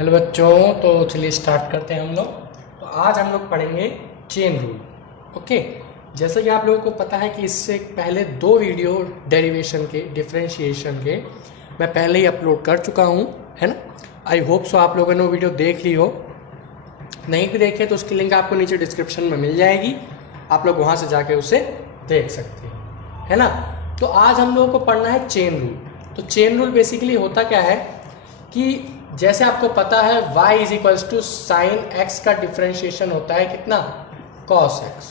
Hello बच्चों, तो चलिए स्टार्ट करते हैं हम लोग। तो आज हम लोग पढ़ेंगे चेन रूल। ओके, जैसा कि आप लोगों को पता है कि इससे पहले दो वीडियो डेरिवेशन के, डिफरेंशिएशन के मैं पहले ही अपलोड कर चुका हूँ, है ना। आई होप सो आप लोगों ने वो वीडियो देख ली हो। नहीं भी देखे तो उसकी लिंक आपको नीचे डिस्क्रिप्शन में मिल जाएगी, आप लोग वहाँ से जाके उसे देख सकते हैं, है ना। तो आज हम लोगों को पढ़ना है चेन रूल। तो चेन रूल बेसिकली होता क्या है कि जैसे आपको पता है y is equals to sine x का डिफ्रेंशिएशन होता है कितना, कॉस एक्स।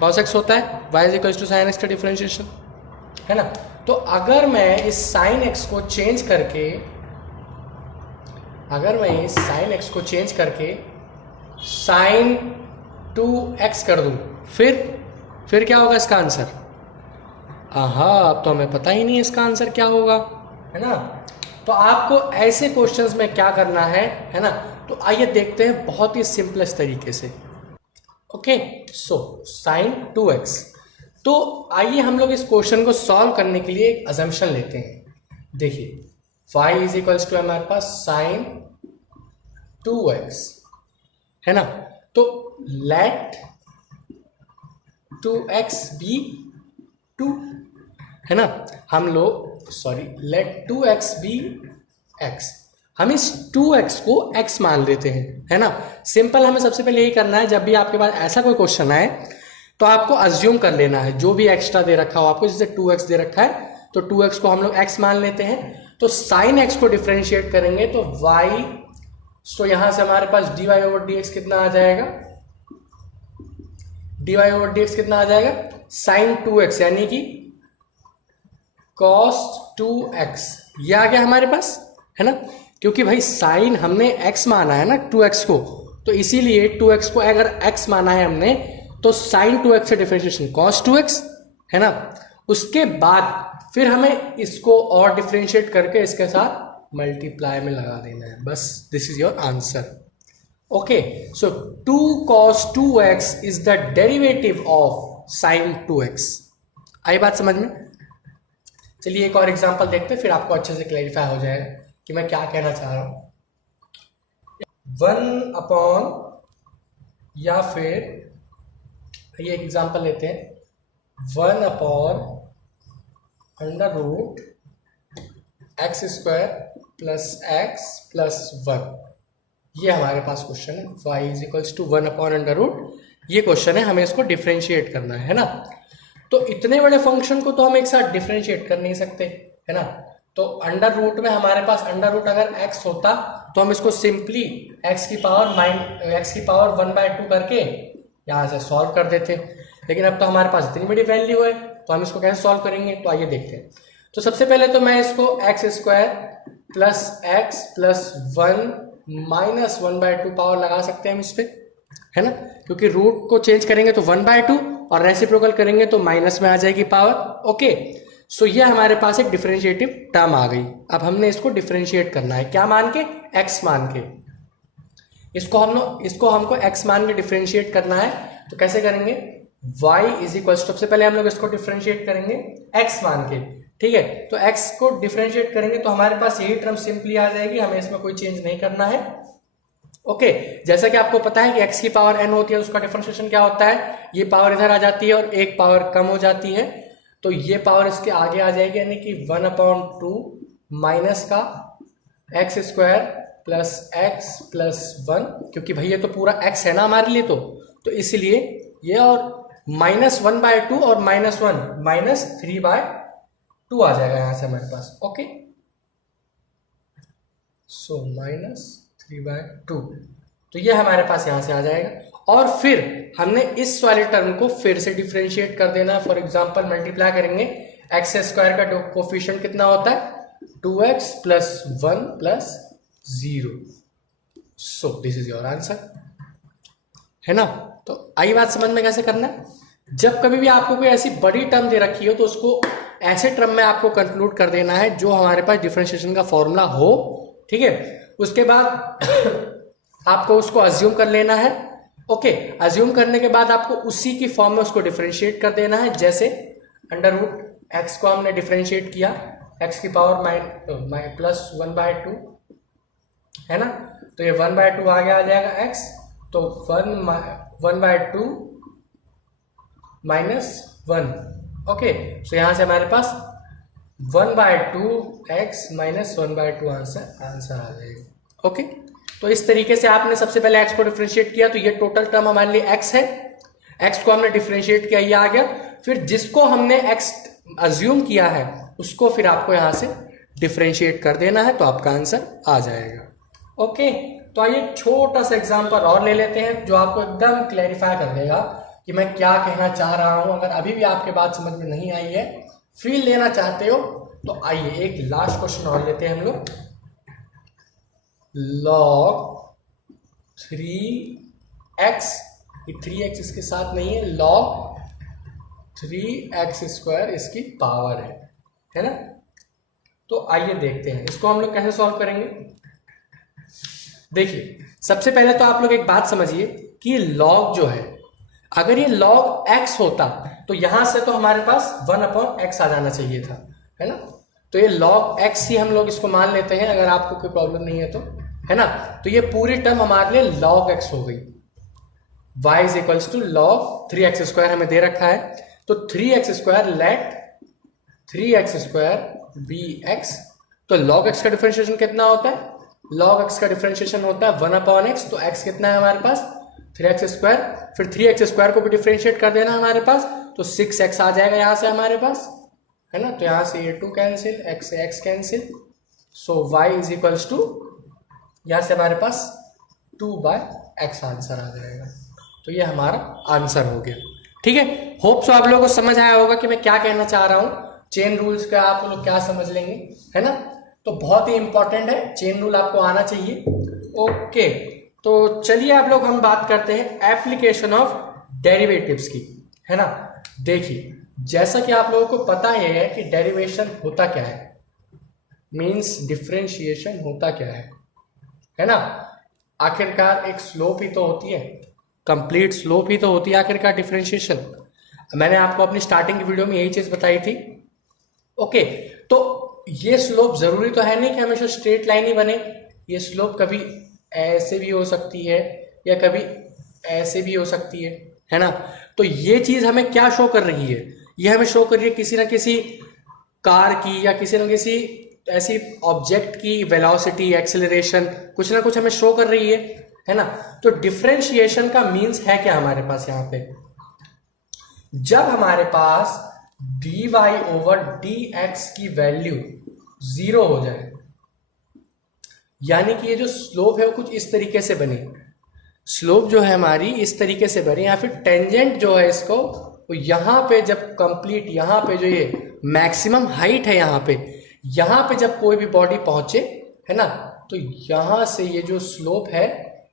कॉस एक्स होता है y is equals to sine x का डिफ्रेंशिएशन, है ना। तो अगर मैं इस साइन एक्स को चेंज करके, साइन 2x कर दूं, फिर क्या होगा इसका आंसर। अब तो हमें पता ही नहीं है इसका आंसर क्या होगा, है ना। तो आपको ऐसे क्वेश्चंस में क्या करना है ना। तो आइए देखते हैं बहुत ही सिंपलेस्ट तरीके से। Okay, so sine 2x। तो आइए हम लोग इस क्वेश्चन को सॉल्व करने के लिए एक अजम्पशन लेते हैं। देखिए y इज इक्वल्स टू हमारे पास साइन 2x, है ना। तो लेट 2x बी 2, है ना। हम लोग लेट 2x बी x, हम इस 2x को x मान लेते हैं, है ना। सिंपल, हमें सबसे पहले यही करना है, जब भी आपके पास ऐसा कोई क्वेश्चन आए तो आपको अज्यूम कर लेना है जो भी एक्स्ट्रा दे रखा हो आपको, जैसे 2x दे रखा है तो 2x को हम लोग x मान लेते हैं। तो साइन x को डिफ्रेंशिएट करेंगे तो y, सो यहां से हमारे पास dy ओवर dx कितना आ जाएगा, dy ओवर dx कितना आ जाएगा, साइन 2x यानी कि cos 2x, ये आ गया हमारे पास, है ना। क्योंकि भाई साइन हमने x माना है ना 2x को, तो इसीलिए 2x को अगर x माना है हमने तो साइन 2x से डिफरेंशिएशन cos 2x, है ना। उसके बाद फिर हमें इसको और डिफरेंशिएट करके इसके साथ मल्टीप्लाई में लगा देना है, बस this is your answer. Okay, so 2 cos 2x is the derivative of sine 2x। आई बात समझ में। चलिए एक और एग्जांपल देखते हैं, फिर आपको अच्छे से क्लैरिफाई हो जाएगा कि मैं क्या कहना चाह रहा हूं। 1 अपॉन, या फिर ये एग्जांपल लेते हैं, 1 upon under root x square plus x plus 1। ये हमारे पास क्वेश्चन है, y is equals to 1 upon under root, ये क्वेश्चन है, हमें इसको डिफ्रेंशिएट करना है ना। तो इतने बड़े फंक्शन को तो हम एक साथ डिफरेंशिएट कर नहीं सकते, है ना। तो अंडर रूट में हमारे पास अंडर रूट अगर x होता तो हम इसको सिंपली x की पावर 1/2 करके यहाँ से सॉल्व कर देते। लेकिन अब तो हमारे पास इतनी बड़ी वैल्यू है, तो हम इसको कैसे सॉल्व करेंगे, तो आइए देखते हैं। तो सबसे पहले तो मैं इसको x square plus x plus 1 minus 1/2 power लगा सकते हैं हम इस पे, है ना। क्योंकि रूट को चेंज करेंगे तो 1/2 और रेसिप्रोकल करेंगे तो माइनस में आ जाएगी पावर। ओके, सो ये हमारे पास एक डिफरेंशिएटिव टर्म आ गई। अब हमने इसको डिफरेंशिएट करना है, क्या मान के, x मान के। इसको हमको x मान के डिफरेंशिएट करना है। तो कैसे करेंगे, y इज इक्वल, सबसे पहले हम लोग इसको डिफरेंशिएट करेंगे x मान के, ठीक है। तो x को डिफरेंशिएट करेंगे तो हमारे पास यही टर्म सिंपली आ जाएगी, हमें इसमें कोई चेंज नहीं करना है। ओके, जैसा कि आपको पता है कि x की पावर n होती है, उसका डिफरेंशिएशन क्या होता है, ये पावर इधर आ जाती है और एक पावर कम हो जाती है, तो ये पावर इसके आगे आ जाएगी, यानी कि 1/2 माइनस का x square plus x plus 1, क्योंकि भाई ये तो पूरा x है ना हमारे लिए, तो इसलिए ये, और माइनस 1/2 और माइनस 1 माइनस 3/2 आ जाएगा यहां से हमारे पास। ओके, सो माइनस 3/2, तो ये हमारे पास यहां से आ जाएगा। और फिर हमने इस वाले टर्म को फिर से डिफरेंशिएट कर देना है। फॉर एग्जांपल मल्टीप्लाई करेंगे, एक्स स्क्वायर का कोफिशिएंट कितना होता है, 2x plus 1 plus 0। So this is your answer, है ना। तो आई बात समझ में कैसे करना है। जब कभी भी आपको कोई ऐसी बड़ी टर्म दे रखी हो तो उसको ऐसे टर्म में आपको कंक्लूड कर देना है जो हमारे पास डिफरेंशिएशन का फॉर्मूला हो, ठीक है। उसके बाद आपको उसको अज्यूम कर लेना है। ओके, अज्यूम करने के बाद आपको उसी की फॉर्म में उसको डिफरेंशिएट कर देना है। जैसे अंडर रूट एक्स को हमने डिफरेंशिएट किया, एक्स की पावर प्लस 1/2 है ना। तो ये 1/2 आगे आ जाएगा x, तो 1/2 -1। ओके, तो यहां से हमारे पास 1/2 x माइनस 1/2 आंसर आ जाएगा। ओके, तो इस तरीके से आपने सबसे पहले x को डिफरेंशिएट किया, तो ये टोटल टर्म हमारे लिए x है, x को हमने डिफरेंशिएट किया, ये आ गया। फिर जिसको हमने x अज्यूम किया है उसको फिर आपको यहां से डिफरेंशिएट कर देना है, तो आपका आंसर आ जाएगा। ओके, तो आइए एक छोटा सा एग्जांपल और ले लेते हैं जो आपको एकदम क्लैरिफाई कर देगा कि मैं क्या कहना चाह रहा हूं। अगर अभी भी आपके बात समझ में नहीं आई है, फील लेना चाहते हो, तो आइए एक लास्ट क्वेश्चन और लेते हैं हम लोग। log 3x, ये 3x इसके साथ नहीं है, log 3x² इसकी पावर है ना। तो आइए देखते हैं इसको हम लोग कैसे सॉल्व करेंगे। देखिए, सबसे पहले तो आप लोग एक बात समझिए कि log जो है, अगर ये log x होता तो यहां से तो हमारे पास 1/x आ जाना चाहिए था, है ना। तो ये log x ही हम लोग इसको मान लेते हैं, अगर आपको कोई प्रॉब्लम नहीं है तो, है ना। तो ये पूरी टर्म हमारे लिए log x हो गई। y = log 3x² हमें दे रखा है, तो 3x² let 3x² be x। तो log x का डिफरेंशिएशन कितना होता है? log x का डिफरेंशिएशन होता है 1/x। तो x कितना है हमारे पास? 3x²। फिर 3x² को भी डिफरेंशिएट कर देना हमारे पास, तो 6x आ जाएगा यहां से हमारे पास, है ना। तो यहां से ये 2 कैंसिल, x से x कैंसिल, सो y = यहां से हमारे पास 2/x आंसर आ जाएगा। तो ये हमारा आंसर हो गया। ठीक है, होप सो आप लोगों को समझ आया होगा कि मैं क्या कहना चाह रहा हूं। चेन रूल्स का आप लोग क्या समझ लेंगे, है ना। तो बहुत ही इंपॉर्टेंट है, चेन रूल आपको आना चाहिए। ओके, तो चलिए आप लोग हम बात करते हैं एप्लीकेशन ऑफ डेरिवेटिव्स की, है ना। देखिए, जैसा कि आप लोगों को पता है कि डेरिवेशन होता क्या है, मींस डिफरेंशिएशन होता क्या है ना। आखिरकार एक स्लोप ही तो होती है, कंप्लीट स्लोप ही तो होती है आखिरकार डिफरेंशिएशन। मैंने आपको अपनी स्टार्टिंग की वीडियो में यही चीज बताई थी। ओके, तो ये स्लोप जरूरी तो है नहीं कि हमेशा स्ट्रेट लाइन ही बने, ये स्लोप कभी ऐसे भी हो सकती है या कभी ऐसे भी हो सकती है ना। तो ये चीज हमें क्या शो कर रही है? ये हमें शो कर रही है किसी ना किसी कार की या किसी ना किसी ऐसी ऑब्जेक्ट की वेलोसिटी, एक्सेलरेशन, कुछ ना कुछ हमें शो कर रही है ना। तो डिफरेंशिएशन का मीन्स है क्या हमारे पास यहाँ पे? जब हमारे पास dy/dx की वैल्यू 0 हो जाए, यानी कि ये जो स्लोप है वो कुछ इस तरीके से बने, स्लोप जो है हमारी इस तरीके से बने, या फिर टेंजेंट जो है इसको, तो यहां पे जब कंप्लीट, यहां पे जो ये मैक्सिमम हाइट है, यहां पे जब कोई भी बॉडी पहुंचे, है ना, तो यहां से ये जो स्लोप है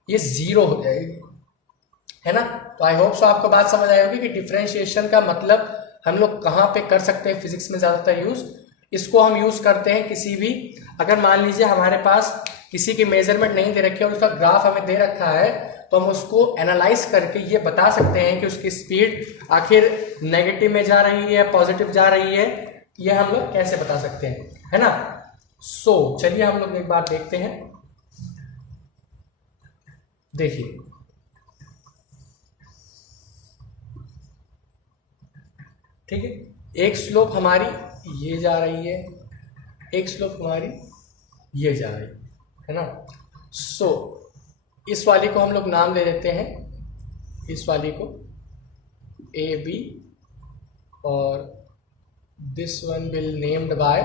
ये 0 हो जाएगी, है ना। तो आई होप सो आपको बात समझ आई होगी कि डिफरेंशिएशन का मतलब हम लोग कहाँ पे कर सकते हैं फिजिक्स में ज्यादातर यूज। इसको हम यूज करते हैं किसी भी, अगर मान लीजिए हमारे पास किसी की मेजरमेंट नहीं दे रखी है और उसका ग्राफ हमें दे रखा है, तो हम उसको एनालाइज करके ये बता सकते हैं कि उसकी स्पीड आखिर नेगेटिव में जा रही है, पॉजिटिव जा रही है, ये हम लोग कैसे बता सकते हैं, है ना। सो चलिए हम लोग एक बार देखते हैं। देखिए, ठीक है, एक स्लोप हमारी ये जा रही है, एक स्लोप हमारी ये जा रही है ना। सो इस वाली को हम लोग नाम दे देते हैं, इस वाली को AB और this one will named by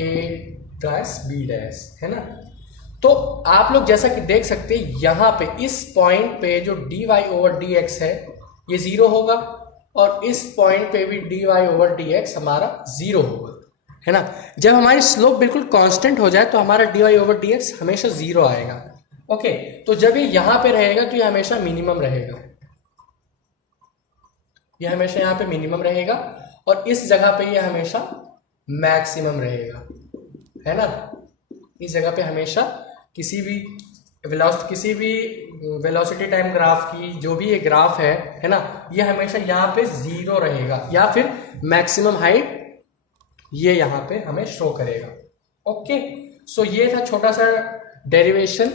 A'/B', है ना। तो आप लोग जैसा कि देख सकते हैं यहां पे इस पॉइंट पे जो dy/dx है ये 0 होगा, और इस पॉइंट पे भी dy/dx हमारा 0 होगा, है ना। जब हमारी स्लोप बिल्कुल कांस्टेंट हो जाए तो हमारा dy/dx हमेशा 0 आएगा। ओके, तो जब ये यहां पे रहेगा तो ये हमेशा मिनिमम रहेगा, ये हमेशा यहाँ पे मिनिमम रहेगा, और इस जगह पे ये हमेशा मैक्सिमम रहेगा, है ना। इस जगह पे हमेशा किसी भी वेलोसिटी टाइम ग्राफ की जो भी ये ग्राफ है ना, ये हमेशा यहाँ पे 0 रहेगा, या फिर मैक्सिमम हाइट ये यहाँ पे हमें शो करेगा। ओके, सो ये था छोटा सा डेरिवेशन,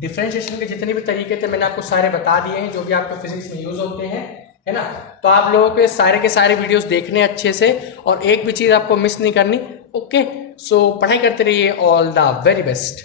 डिफरेंशिएशन के जितने भी तरीके थे मैंने आपको सारे बता दिए हैं जो कि आपको फिजिक्स में यूज होते हैं, है ना। तो आप लोगों के सारे वीडियोस देखने अच्छे से, और एक भी चीज आपको मिस नहीं करनी। ओके, सो पढ़ाई करते रहिए। All the very best.